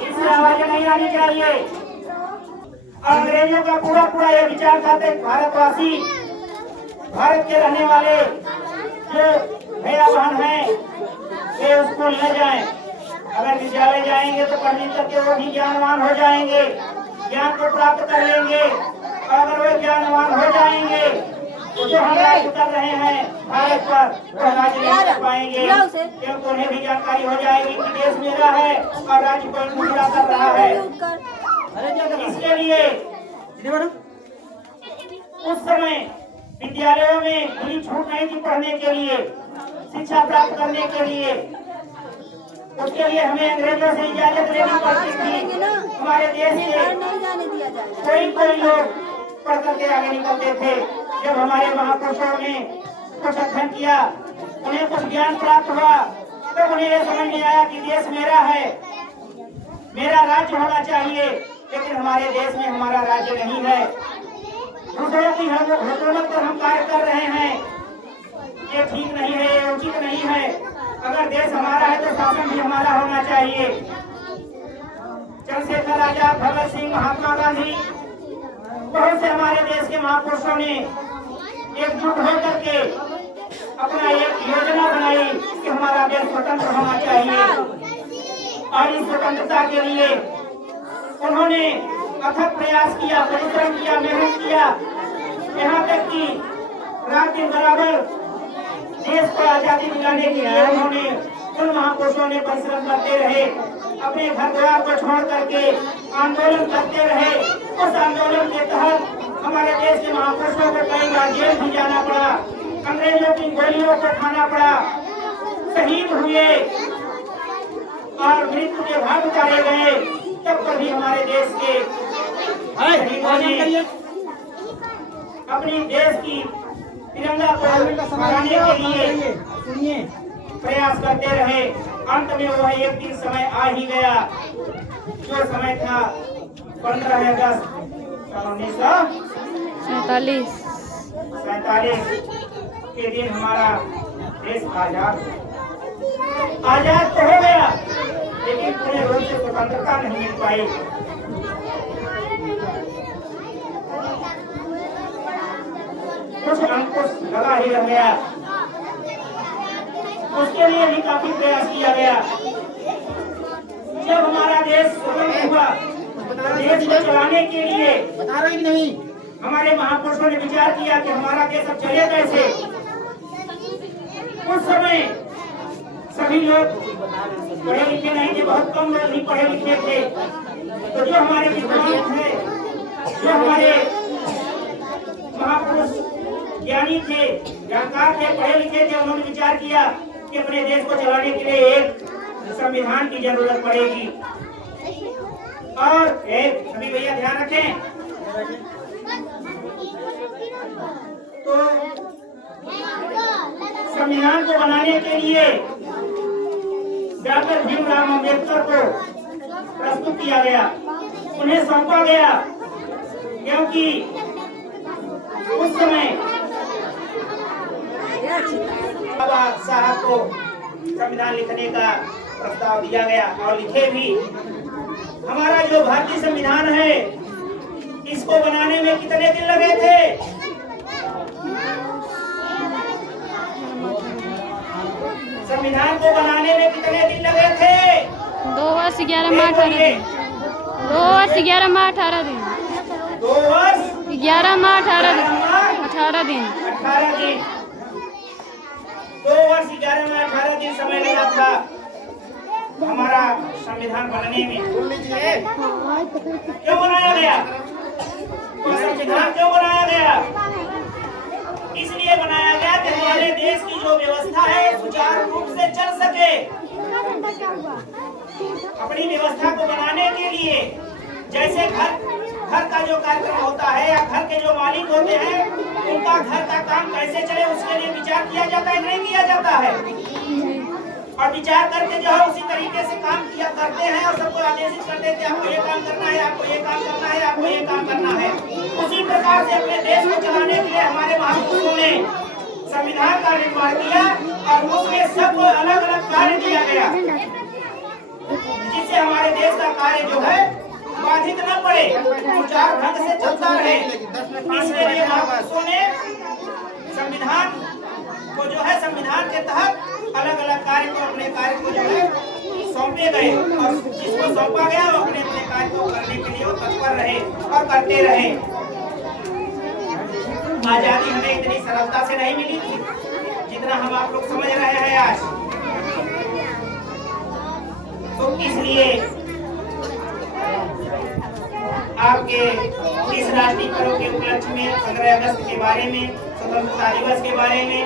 इससे आवाज नहीं आनी चाहिए। अंग्रेजों का पूरा पूरा ये विचार था कि भारतवासी, भारत के रहने वाले जो भैया बहन हैं वे स्कूल न जाएं। अगर विद्यालय जाएंगे तो पढ़ लिख करके वो भी ज्ञानवान हो जाएंगे, ज्ञान को प्राप्त कर लेंगे। और अगर वो ज्ञानवान हो जाएंगे तो जो हम राज्य कर रहे हैं भारत पर, वो राज्य नहीं कर पाएंगे, क्योंकि उन्हें भी जानकारी हो जाएगी कि देश मेरा है और राज्य को दूसरा कर रहा है। इसके लिए उस समय विद्यालयों में खुली छूट नहीं थी पढ़ने के लिए, शिक्षा प्राप्त करने के लिए। उसके लिए हमें अंग्रेजों से इजाजत लेनी पड़ती थी। हमारे देश के कोई लोग पढ़ करके आगे निकलते थे। जब हमारे महापुरुषों ने कुछ अध्ययन किया, उन्हें कुछ ज्ञान प्राप्त हुआ, तो उन्हें यह समझ में आया कि देश मेरा है, मेरा राज्य होना चाहिए। लेकिन हमारे देश में हमारा राज्य नहीं है, दूसरों की हुकूमत पर हम कार्य कर रहे हैं। ये ठीक नहीं है, ये उचित नहीं है। अगर देश हमारा है तो शासन भी हमारा होना चाहिए। चंद्रशेखर आजाद, भगत सिंह, महात्मा गांधी, बहुत से हमारे देश के महापुरुषों ने एकजुट होकर के अपना एक योजना बनाई कि हमारा देश स्वतंत्र होना चाहिए। और इस स्वतंत्रता के लिए उन्होंने अथक प्रयास किया, परिश्रम किया, मेहनत किया। यहाँ तक कि रात दिन बराबर देश को आजादी दिलाने के लिए उन्होंने, उन महापुरुषों ने परिश्रम करते रहे, अपने घर द्वार को छोड़ करके आंदोलन करते रहे। उस आंदोलन के तहत हमारे देश के महापुरुषों को कई बार जेल भी जाना पड़ा, अंग्रेजों की गोलियों को खाना पड़ा, शहीद हुए और मृत्यु के घाट उतारे गए। तब कभी हमारे देश के शहीदों ने अपनी देश की तिरंगा को बढ़ाने के लिए प्रयास करते रहे। अंत में वह एक दिन समय आ ही गया, जो समय था 15 अगस्त 1947 के दिन हमारा देश आजाद तो हो गया, लेकिन पूरे रूप से स्वतंत्रता नहीं मिल पाई। कुछ अंकुश लगा ही रह गया। उसके लिए भी काफी प्रयास किया गया। जब हमारा देश स्वतंत्र हुआ, देश को चलाने के लिए हमारे महापुरुषों ने विचार किया कि हमारा देश अब चले कैसे। उस समय सभी लोग पढ़े लिखे नहीं थे, बहुत कम लोग ही पढ़े लिखे थे। तो जो हमारे विद्वान थे, जो हमारे महापुरुष ज्ञानी थे, जानकार थे, पढ़े लिखे थे, उन्होंने विचार किया कि अपने देश को चलाने के लिए एक संविधान की जरूरत पड़ेगी। और एक सभी भैया ध्यान रखें, तो संविधान को बनाने के लिए डॉक्टर भीमराव अम्बेडकर को प्रस्तुत किया गया, उन्हें सौंपा गया, क्योंकि उस समय बाबा साहब को संविधान लिखने का प्रस्ताव दिया गया और लिखे भी। हमारा जो भारतीय संविधान है, इसको बनाने में कितने दिन लगे थे? संविधान को बनाने में कितने दिन लगे थे? 2 वर्ष 11 माह 18 दिन। 2 वर्ष 11 माह 18 दिन। 2 वर्ष 11 माह 18 दिन। 18 दिन। 2 वर्ष 11 माह 18 दिन समय लगा था हमारा संविधान बनने में। क्यों बनाया गया? तो संविधान क्यों बनाया गया? इसलिए बनाया गया कि हमारे देश की जो व्यवस्था है सुचारू रूप से चल सके। अपनी व्यवस्था को बनाने के लिए, जैसे घर का जो कार्यक्रम होता है या घर के जो मालिक होते हैं, उनका घर का काम कैसे चले उसके लिए विचार किया जाता है, नहीं किया जाता है। और विचार करके जो है उसी तरीके से काम किया करते हैं और सबको आदेशित करते हैं कि आपको ये काम करना है, आपको ये काम करना है, आपको ये काम करना है। उसी प्रकार से अपने देश को चलाने के लिए हमारे महापुरुषों ने संविधान का निर्माण किया और उसमें सबको अलग अलग कार्य दिया गया। जिससे हमारे देश का कार्य जो है बाधित न पड़े, सुचारू ढंग से चलता रहे। इसके लिए महापुरुषों ने संविधान को जो है संविधान के तहत अलग अलग कार्य को अपने कार्य को जो है सौंपे गए और जिसको सौंपा गया वो अपने अपने कार्य को करने के लिए तत्पर रहे और करते रहे। आजादी हमें इतनी सरलता से नहीं मिली थी जितना हम आप लोग समझ रहे हैं आज। तो इसलिए आपके इस राष्ट्रीय पर्व के उपलक्ष्य में 15 अगस्त के बारे में, स्वतंत्रता दिवस के बारे में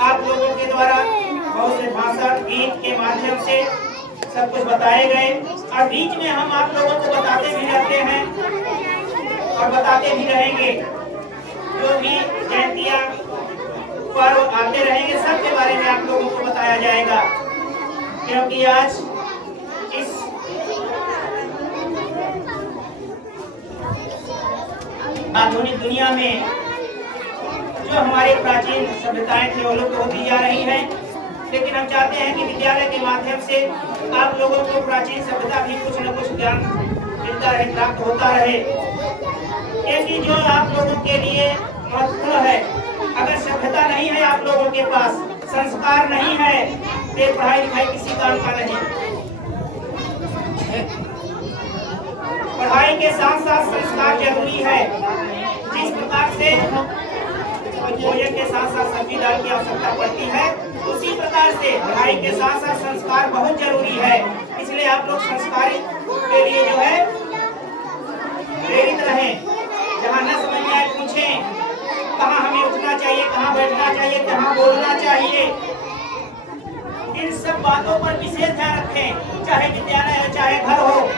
आप लोगों के द्वारा बहुत से भाषण गीत के माध्यम से सब कुछ बताए गए और बीच में हम आप लोगों को बताते भी रहते हैं और बताते भी रहेंगे। जो भी जयंतियां पर्व आते रहेंगे सब के बारे में आप लोगों को बताया जाएगा, क्योंकि आज इस आधुनिक दुनिया में जो हमारी प्राचीन सभ्यताएं थी वो लुप्त होती जा रही हैं, लेकिन हम चाहते हैं कि विद्यालय के माध्यम से आप लोगों को प्राचीन सभ्यता भी कुछ न कुछ ज्ञान मिलता रहे, प्राप्त होता रहे। क्योंकि जो आप लोगों के लिए महत्वपूर्ण है, अगर सभ्यता नहीं है आप लोगों के पास, संस्कार नहीं है, तो पढ़ाई लिखाई किसी काम का नहीं। पढ़ाई के साथ साथ संस्कार जरूरी है। जिस प्रकार से भोजन के साथ साथ सब्जी दाल की आवश्यकता पड़ती है, उसी प्रकार से पढ़ाई के साथ साथ संस्कार बहुत जरूरी है। इसलिए आप लोग संस्कारी के लिए जो है प्रेरित रहें। जहाँ न समझ में आए पूछें, कहाँ हमें उठना चाहिए, कहाँ बैठना चाहिए, कहाँ बोलना चाहिए। इन सब बातों पर विशेष ध्यान रखें। चाहे विद्यालय हो, चाहे घर हो,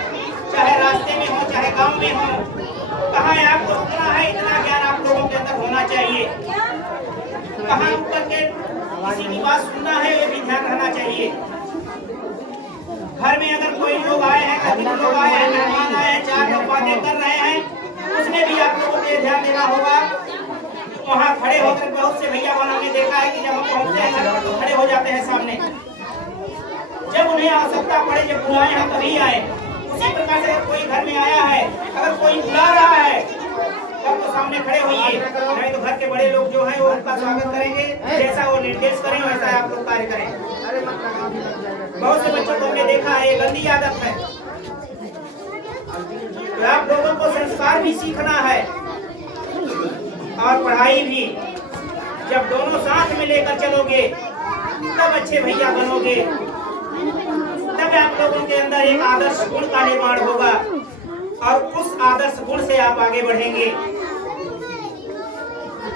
चाहे रास्ते में हो, चाहे गांव में हो, कहाँ आपको उतना है इतना ज्ञान आप लोगों के अंदर होना चाहिए। कहाँ उतर के किसी की बात सुनना है ये भी ध्यान रहना चाहिए। घर में अगर कोई लोग आए हैं, अधिक लोग आए हैं, मेहमान आए हैं, चार लोग बातें कर रहे हैं, उसमें भी आप लोगों को ध्यान देना होगा। वहाँ खड़े होकर बहुत से भैया बहनों ने देखा है कि जब हम पहुँचते हैं घर तो खड़े हो जाते हैं सामने। जब उन्हें आवश्यकता पड़े, जब बुलाए हैं तभी आए। उसी प्रकार से कोई घर में आया है, अगर कोई बुला रहा है तब तो सामने खड़े होइए, नहीं तो घर के बड़े लोग जो हैं वो उनका स्वागत करेंगे, जैसा वो निर्देश करें वैसा आप लोग कार्य करें। बहुत से बच्चों को हमने देखा है, ये गंदी आदत है। तो आप लोगों को संस्कार भी सीखना है और पढ़ाई भी। जब दोनों साथ में लेकर चलोगे तब अच्छे भैया बनोगे, तब आप लोगों के अंदर एक आदर्श गुण का निर्माण होगा और उस आदर्श गुण से आप आगे बढ़ेंगे।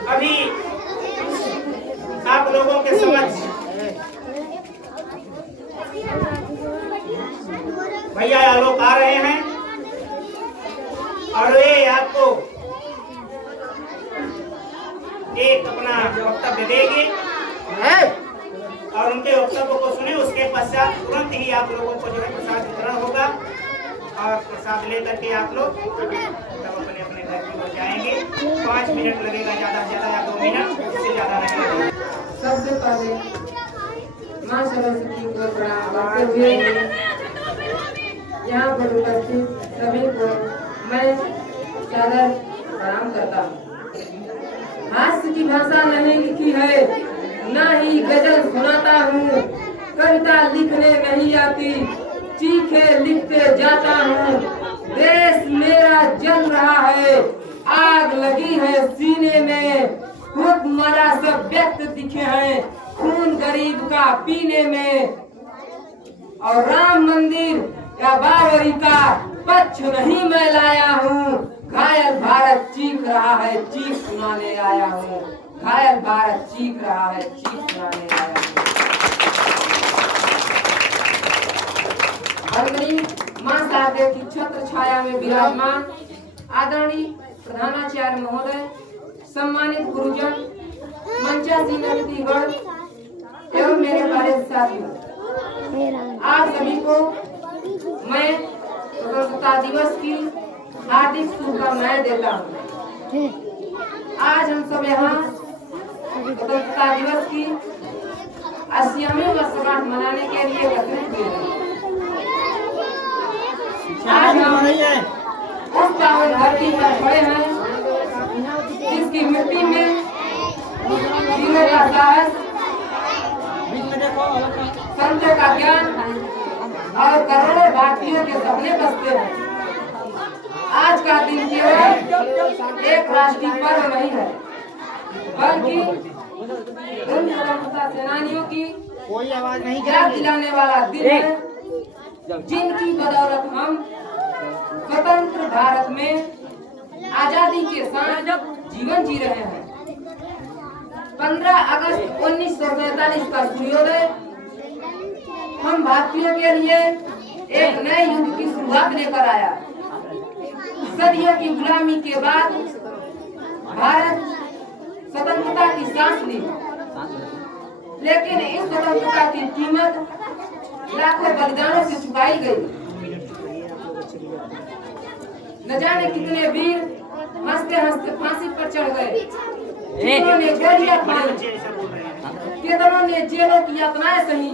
अभी आप लोगों के समक्ष भैया आलोक आ रहे हैं और वे आपको एक अपना वक्तव्य देंगे और उनके वक्तव्य को सुने। उसके पश्चात तुरंत ही आप लोगों को जो है प्रसाद वितरण होगा और प्रसाद लेकर के आप लोग तब अपने अपने घर की ओर जाएंगे। 5 मिनट लगेगा, ज्यादा से ज्यादा या 2 मिनट, इससे ज्यादा नहीं लगेगा। सबसे पहले मां सरस्वती को प्रणाम करते हुए यहाँ पर उपस्थित सभी को मैं सादर प्रणाम करता हूँ। हास्य की भाषा नहीं लिखी है, न ही गजल सुनाता हूँ, कविता लिखने नहीं आती, चीखे लिखते जाता हूँ। देश मेरा जल रहा है, आग लगी है सीने में, खुद मरा सब व्यक्त दिखे हैं, खून गरीब का पीने में। और राम मंदिर या बाबरी का पक्ष नहीं मैं लाया हूँ, घायल भारत चीख रहा है, चीख सुनाने आया हूँ। घायल भारत चीख रहा है, चीख सुनाने आया हूँ। मां साहब की छत्र छाया में विराजमान आदरणीय प्रधानाचार्य महोदय, सम्मानित गुरुजन, मंचासीन अतिथिगण एवं मेरे बड़े साथियों, आप सभी को मैं स्वतंत्रता दिवस की हार्दिक शुभकामनाएं देता हूँ। आज हम सब यहाँ स्वतंत्रता दिवस की 80वीं वर्षगांठ मनाने के लिए एकत्रित हुए हैं। आज हम उस पावन धरती पर खड़े हैं जिसकी मिट्टी में वीरों का साहस, संतों का ज्ञान और करोड़ों भारतीयों के सपने बसते हैं। आज का दिन केवल एक राष्ट्रीय पर्व नहीं है, बल्कि उन स्वतंत्रता सेनानियों की कोई आवाज नहीं याद दिलाने वाला दिन है, जिनकी बदौलत हम स्वतंत्र भारत में आजादी के साथ जीवन जी रहे हैं। 15 अगस्त 1947 का सूर्योदय हम भारतीयों के लिए एक नए युग की शुरुआत लेकर आया। सदियों की गुलामी के बाद भारत स्वतंत्रता की सांस ली, लेकिन इस स्वतंत्रता की कीमत लाखों बलिदानों से चुकाई गई। न जाने कितने वीर हंसते हंसते फांसी पर चढ़ गए, कितनों ने गोलियां खाई, कितनों ने जेलों की यातनाएं सही।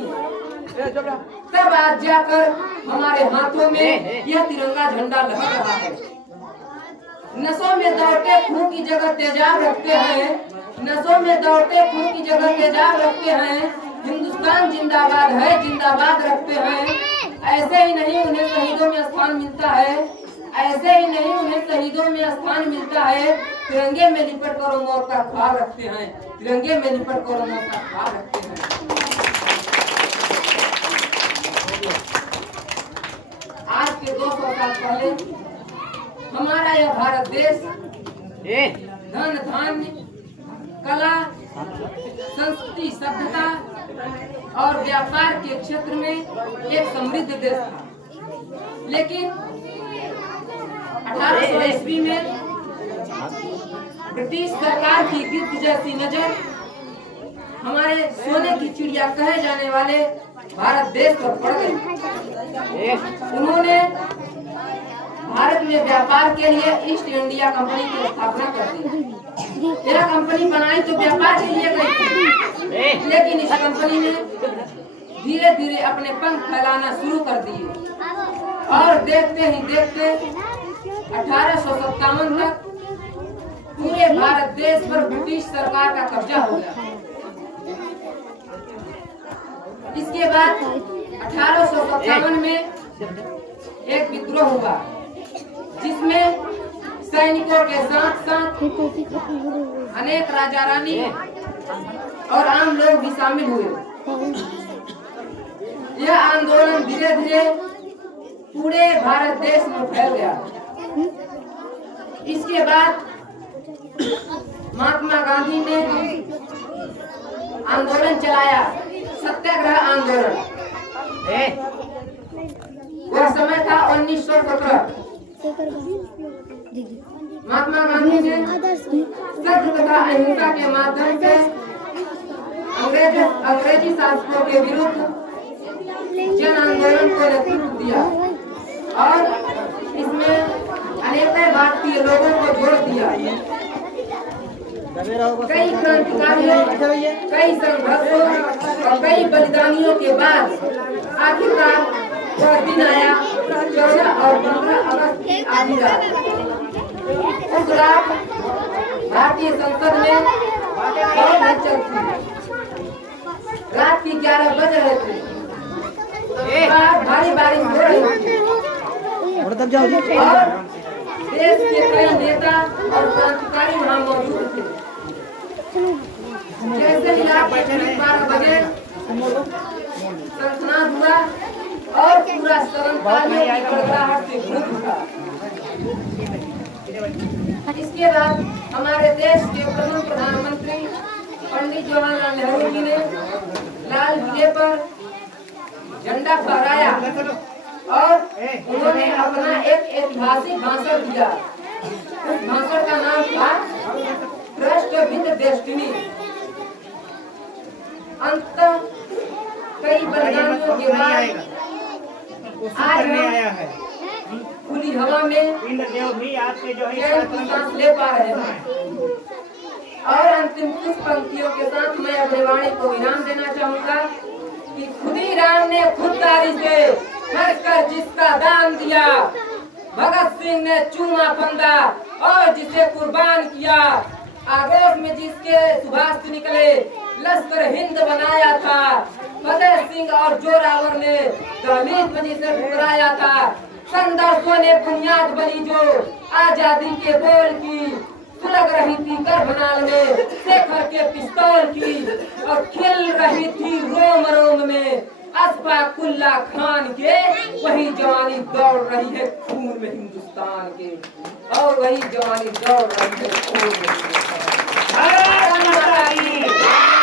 तब आज जाकर हमारे हाथों में यह तिरंगा झंडा लहर रहा है। नसों में दौड़ते खून की जगह तेजाब रखते हैं, नसों में दौड़ते खून की जगह तेजाब रखते हैं। हिंदुस्तान जिंदाबाद है, जिंदाबाद रखते हैं। ऐसे ही नहीं उन्हें शहीदों में स्थान मिलता है, ऐसे ही नहीं उन्हें शहीदों में स्थान मिलता है। तिरंगे में लिपट कर मौत का ख्वाब रखते हैं, तिरंगे में लिपट कर मौत का ख्वाब रखते हैं। आज के 200 साल पहले हमारा यह भारत देश धन धान्य, कला, संस्कृति, सभ्यता और व्यापार के क्षेत्र में एक समृद्ध देश था। लेकिन 1800 ईस्वी में ब्रिटिश सरकार की गिद्ध जैसी नजर हमारे सोने की चिड़िया कहे जाने वाले भारत देश पर पड़ गई। उन्होंने भारत में व्यापार के लिए ईस्ट इंडिया कंपनी की स्थापना कर दी। यह कंपनी बनाई तो व्यापार के लिए गई थी, लेकिन इस कंपनी ने धीरे धीरे अपने पंख फैलाना शुरू कर दिए और देखते ही देखते 1857 तक पूरे भारत देश पर ब्रिटिश सरकार का कब्जा हो गया। इसके बाद 1857 में एक विद्रोह हुआ, जिसमें सैनिकों के साथ साथ अनेक राजा रानी और आम लोग भी शामिल हुए। यह आंदोलन धीरे धीरे पूरे भारत देश में फैल गया। इसके बाद महात्मा गांधी ने आंदोलन चलाया, सत्याग्रह आंदोलन। वह समय था 1917। महात्मा गांधी ने सत्य तथा अहिंसा के माध्यम से अंग्रेजी शासकों के विरुद्ध जन आंदोलन को नेतृत्व दिया और इसमें अनेक भारतीय लोगों को जोड़ दिया। कई क्रांतिकारियों, कई संघर्षों और कई बलिदानियों के बाद आखिरकार वह दिन आया 14 और 15 अगस्त की आधी रात। उस रात भारतीय संसद में बहुत हलचल थी। रात की 11 बज रहे थे, भारी बारिश हो रही थी और देश के कई नेता और क्रांतिकारी वहाँ मौजूद थे। जैसे ही रात के 12 बजे संसनाद हुआ और पूरा सदन तालियों की गड़गड़ाहट से गूंज उठा। इसके बाद हमारे देश के प्रथम प्रधानमंत्री पंडित जवाहरलाल नेहरू जी ने लाल किले पर झंडा फहराया और उन्होंने अपना एक ऐतिहासिक भाषण दिया। उस भाषण का नाम था ट्रस्ट विद डेस्टिनी। अंततः कई बलिदानियों के बाद आज हम खुली हवा में सांस ले पा रहे हैं। और अंतिम कुछ पंक्तियों के साथ मैं अपनी वाणी को विराम देना चाहूंगा कि खुद ही राम ने खुद तारी से हंसकर जिसका दान दिया, भगत सिंह ने चूमा फंदा और जिसे कुर्बान किया, आगोश में जिसके सुभाष निकले, लश्कर हिंद बनाया था, फतेह सिंह और जोरावर ने दहलीज में जिसे ठुकराया था, संघर्षों ने बुनियाद बनी जो आजादी के बोल की, सुलग रही थी गर्भनाल में शेखर के पिस्तौल की, और खिल रही थी रोम रोम में अशफाकुल्ला खान के, वही जवानी दौड़ रही है खून में हिंदुस्तान के, और वही जवानी दौड़ रही है खून में हिंदुस्तान के।